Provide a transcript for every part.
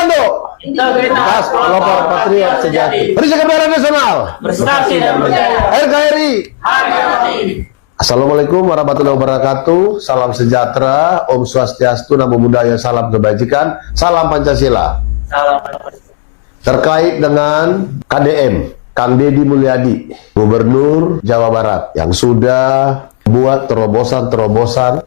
Komando Integritas Pelopor Patriot Sejati. Perisa Kebenaran Nasional. Bersaksi dan berjaya. RKRI. Harga mati. Assalamualaikum warahmatullahi wabarakatuh. Salam sejahtera, Om Swastiastu, Namo Buddhaya, salam kebajikan, salam Pancasila. Salam. Terkait dengan KDM, Kang Deddy Mulyadi, Gubernur Jawa Barat, yang sudah buat terobosan-terobosan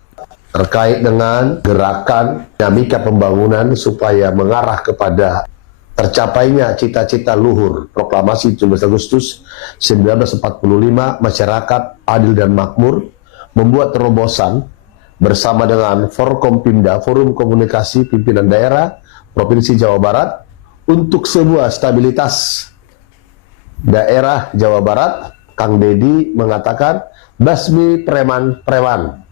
terkait dengan gerakan dinamika pembangunan supaya mengarah kepada tercapainya cita-cita luhur Proklamasi 17 Agustus 1945 masyarakat adil dan makmur, membuat terobosan bersama dengan Forkompimda, Forum Komunikasi Pimpinan Daerah Provinsi Jawa Barat, untuk sebuah stabilitas daerah Jawa Barat. Kang Deddy mengatakan basmi preman-preman,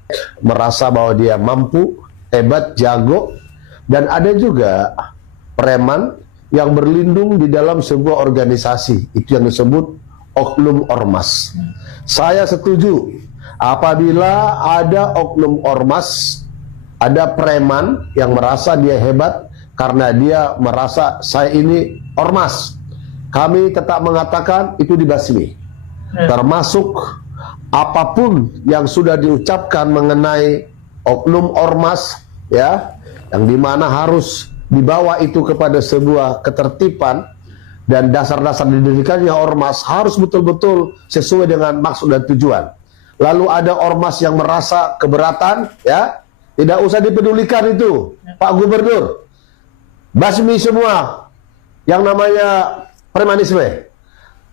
merasa bahwa dia mampu, hebat, jago, dan ada juga preman yang berlindung di dalam sebuah organisasi, itu yang disebut oknum ormas. Saya setuju apabila ada oknum ormas, ada preman yang merasa dia hebat karena dia merasa saya ini ormas, kami tetap mengatakan itu dibasmi. Termasuk apapun yang sudah diucapkan mengenai oknum ormas, ya, yang dimana harus dibawa itu kepada sebuah ketertiban dan dasar-dasar didirikannya ormas harus betul-betul sesuai dengan maksud dan tujuan. Lalu ada ormas yang merasa keberatan, ya, tidak usah dipedulikan itu, Pak Gubernur, basmi semua yang namanya premanisme.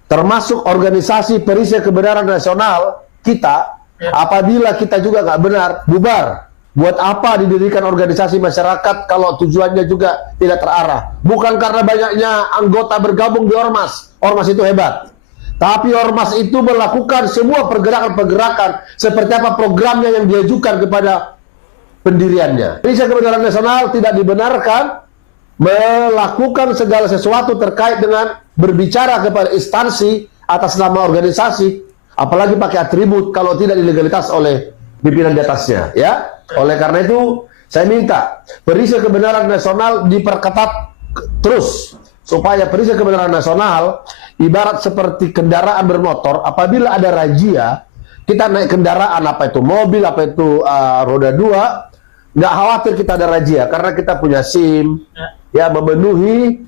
Termasuk organisasi Perisai Kebenaran Nasional kita, apabila kita juga nggak benar, bubar. Buat apa didirikan organisasi masyarakat kalau tujuannya juga tidak terarah? Bukan karena banyaknya anggota bergabung di ormas, ormas itu hebat, tapi ormas itu melakukan semua pergerakan-pergerakan seperti apa programnya yang diajukan kepada pendiriannya. Perisai Kebenaran Nasional tidak dibenarkan melakukan segala sesuatu terkait dengan berbicara kepada instansi atas nama organisasi, apalagi pakai atribut kalau tidak dilegalitas oleh pimpinan di atasnya, ya. Oleh karena itu saya minta Perisai Kebenaran Nasional diperketat terus, supaya Perisai Kebenaran Nasional ibarat seperti kendaraan bermotor. Apabila ada razia, kita naik kendaraan, apa itu mobil, apa itu roda dua, nggak khawatir kita ada razia karena kita punya SIM, ya, memenuhi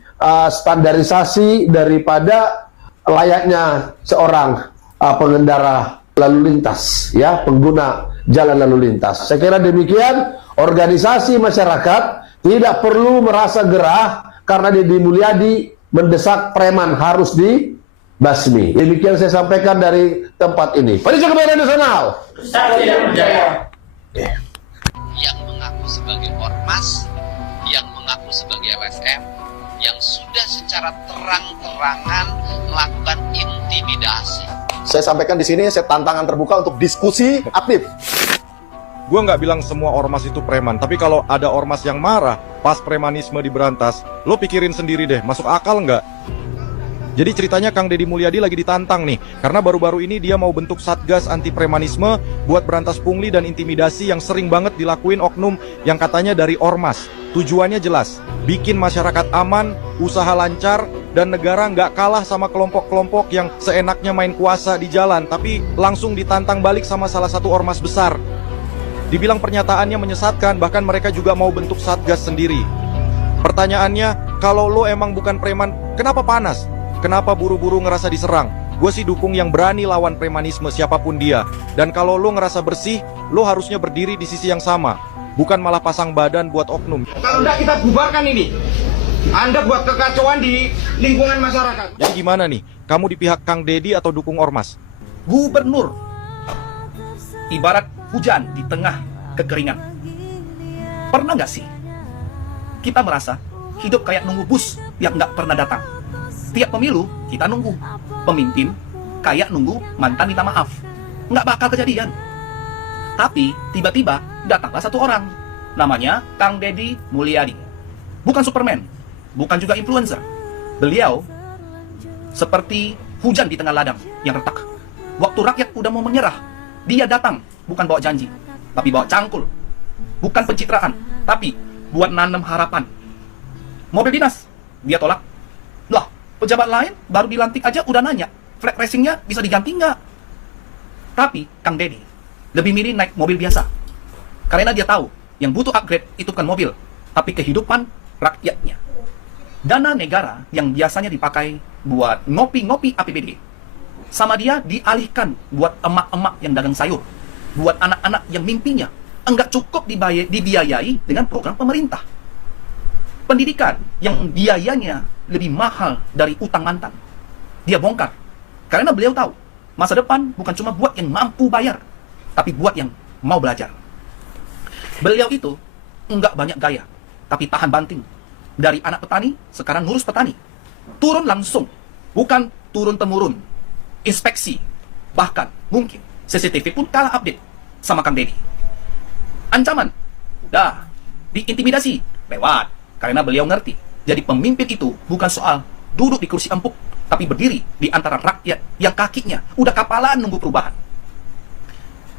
standarisasi daripada layaknya seorang pengendara lalu lintas, ya, pengguna jalan lalu lintas. Saya kira demikian, organisasi masyarakat tidak perlu merasa gerah karena Deddy Mulyadi mendesak preman harus dibasmi. Demikian saya sampaikan dari tempat ini. Perisai Kebenaran Nasional. Bersaksi dan berjaya. Yang mengaku sebagai ormas, yang mengaku sebagai LSM, yang sudah secara terang-terangan melakukan intimidasi. Saya sampaikan di sini, saya tantangan terbuka untuk diskusi aktif. Gue nggak bilang semua ormas itu preman, tapi kalau ada ormas yang marah pas premanisme diberantas, lo pikirin sendiri deh, masuk akal nggak? Jadi ceritanya Kang Deddy Mulyadi lagi ditantang nih, karena baru-baru ini dia mau bentuk satgas anti premanisme buat berantas pungli dan intimidasi yang sering banget dilakuin oknum yang katanya dari ormas. Tujuannya jelas, bikin masyarakat aman, usaha lancar, dan negara nggak kalah sama kelompok-kelompok yang seenaknya main kuasa di jalan, tapi langsung ditantang balik sama salah satu ormas besar. Dibilang pernyataannya menyesatkan, bahkan mereka juga mau bentuk satgas sendiri. Pertanyaannya, kalau lo emang bukan preman, kenapa panas? Kenapa buru-buru ngerasa diserang? Gue sih dukung yang berani lawan premanisme siapapun dia. Dan kalau lo ngerasa bersih, lo harusnya berdiri di sisi yang sama, bukan malah pasang badan buat oknum. Kalau enggak kita bubarkan ini. Anda buat kekacauan di lingkungan masyarakat. Jadi gimana nih? Kamu di pihak Kang Deddy atau dukung ormas? Gubernur ibarat hujan di tengah kekeringan. Pernah nggak sih kita merasa hidup kayak nunggu bus yang nggak pernah datang? Tiap pemilu kita nunggu pemimpin kayak nunggu mantan minta maaf. Nggak bakal kejadian. Tapi tiba-tiba datanglah satu orang, namanya Kang Deddy Mulyadi. Bukan Superman, bukan juga influencer. Beliau seperti hujan di tengah ladang yang retak. Waktu rakyat udah mau menyerah, dia datang bukan bawa janji, tapi bawa cangkul. Bukan pencitraan, tapi buat nanam harapan. mobil dinas. Dia tolak. Lah, pejabat lain baru dilantik aja udah nanya, flag racingnya bisa diganti nggak? Tapi Kang Deddy lebih milih naik mobil biasa. Karena dia tahu yang butuh upgrade itu bukan mobil, tapi kehidupan rakyatnya. Dana negara yang biasanya dipakai buat ngopi-ngopi APBD, sama dia dialihkan buat emak-emak yang dagang sayur, buat anak-anak yang mimpinya enggak cukup dibiayai dengan program pemerintah. Pendidikan yang biayanya lebih mahal dari utang mantan, dia bongkar. Karena beliau tahu, masa depan bukan cuma buat yang mampu bayar, tapi buat yang mau belajar. Beliau itu enggak banyak gaya, tapi tahan banting. Dari anak petani, sekarang ngurus petani. Turun langsung, bukan turun-temurun. Inspeksi, bahkan mungkin CCTV pun kalah update sama Kang Deddy. Ancaman, dah, diintimidasi, lewat. Karena beliau ngerti, jadi pemimpin itu bukan soal duduk di kursi empuk, tapi berdiri di antara rakyat yang kakinya udah kapalan nunggu perubahan.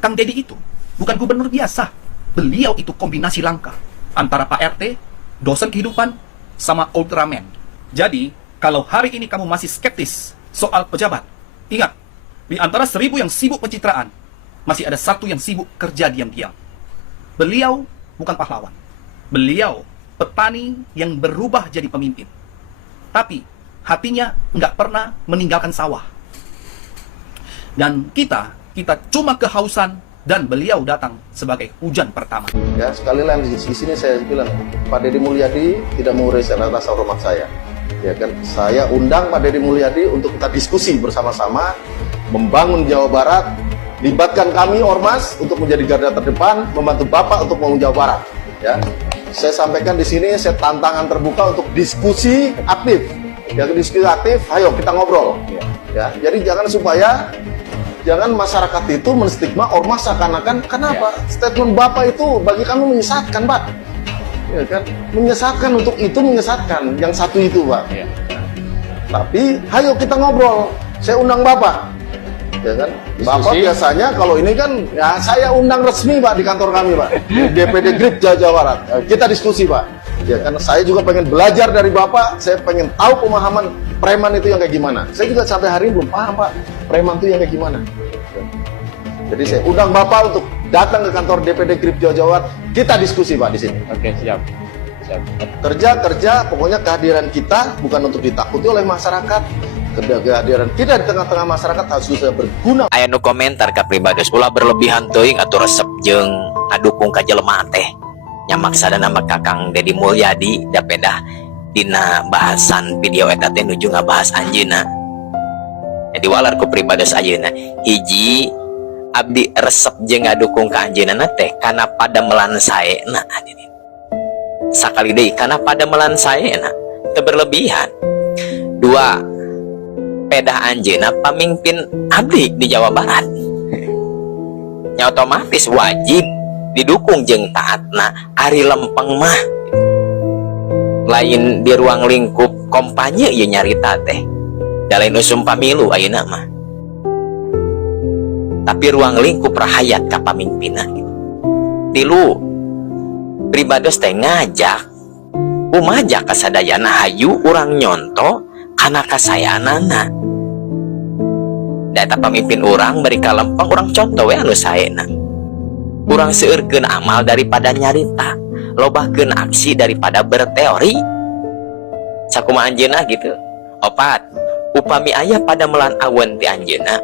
Kang Deddy itu bukan gubernur biasa. Beliau itu kombinasi langka antara Pak RT, dosen kehidupan, sama Ultraman. Jadi, kalau hari ini kamu masih skeptis soal pejabat, ingat, di antara 1000 yang sibuk pencitraan, masih ada 1 yang sibuk kerja diam-diam. Beliau bukan pahlawan. Beliau petani yang berubah jadi pemimpin. Tapi, hatinya nggak pernah meninggalkan sawah. Dan kita cuma kehausan, dan beliau datang sebagai hujan pertama. Ya, sekali lagi di sini saya bilang, Pak Deddy Mulyadi tidak mengurangi rasa hormat saya. Ya kan, saya undang Pak Deddy Mulyadi untuk kita diskusi bersama-sama, membangun Jawa Barat, libatkan kami Ormas untuk menjadi garda terdepan, membantu Bapak untuk membangun Jawa Barat. Ya, saya sampaikan di sini, saya tantangan terbuka untuk diskusi aktif. Ya, diskusi aktif, ayo kita ngobrol. Ya, jadi jangan masyarakat itu menstigma ormas seakan-akan, kenapa? Statement Bapak itu bagi kami menyesatkan, Pak. Ya kan? Menyesatkan, untuk itu menyesatkan. Yang satu itu, Pak. Tapi, ayo kita ngobrol. Saya undang Bapak. Ya kan? Bapak biasanya kalau ini kan, ya saya undang resmi, Pak, di kantor kami, Pak. DPD GRIP Jawa Barat. Kita diskusi, Pak. Ya kan, saya juga pengen belajar dari Bapak. Saya pengen tahu pemahaman preman itu yang kayak gimana. Saya juga sampai hari ini belum paham, Pak, preman itu yang kayak gimana. Jadi saya undang Bapak untuk datang ke kantor DPD GRIP Jawa Barat. Kita diskusi, Pak, di sini. Oke, siap. Kerja, pokoknya kehadiran kita bukan untuk ditakuti oleh masyarakat. Kehadiran kita di tengah-tengah masyarakat harus bisa berguna. Aya nu komentar ka pribadi ulah berlebihan teuing atuh resep jeung ngadukung ka jelema teh. Nya maksudna mah Kakang Deddy Mulyadi da pedah dina bahasan video eta teh nuju ngabahas anjeunna. Jadi walar ku pribadi ayeuna hiji abdi resep jeung ngadukung ka anjeunna teh kana padamelan saena. Sakali deui kana padamelan saena teu berlebihan. 2 pedah anjeunna pamimpin abdi di Jawa Barat. Nya otomatis wajib didukung jeung taatna ari lempeng mah. Lain di ruang lingkup kampanye ieu nyarita teh. Da lain usum pamilu ayeuna mah. Tapi ruang lingkup rahayat ka pamimpinna gitu. 3 pribados teh ngajak umaja kasadayana hayu urang nyonto kana kasayanana. Data pemimpin orang beri kalempeng orang contoh we anu saena. Urang seueurkeun amal daripada nyarita, lobahkeun aksi daripada berteori. Sakumaha anjeunna gitu. 4 upami aya pada melan aweun ti anjeunna,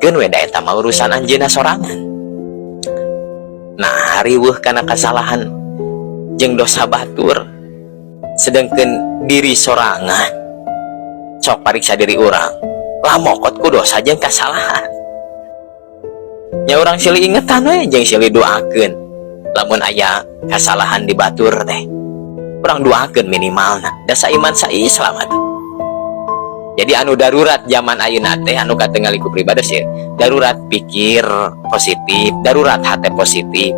keun we da eta mah urusan anjeunna sorangan. Nah, riweuh kana kasalahan jeung dosa batur sedengkeun diri sorangan. Sok pariksa diri urang. Lamokot ku dosa jeung kasalahan. Nya urang silih ingetan we jeung silih doakeun. Lamun aya kasalahan di batur teh, urang doakeun minimalna. Da saiman saislam atuh. Jadi anu darurat zaman ayeuna teh anu katengali ku pribadi sih. Darurat pikir positif, darurat hate positif.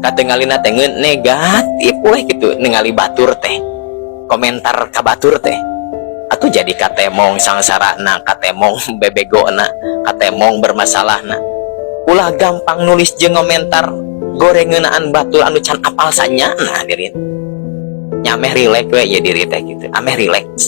Katengalina teh negatif we kitu ningali batur teh. Komentar ka batur teh. Atuh jadi katemong sangsarana, katemong bebegona, katemong bermasalahna. Ulah gampang nulis jeung komentar gorengeunaan batur anu can apal sanyana dirin. nyameh relax we ya diri teh gitu ameh relax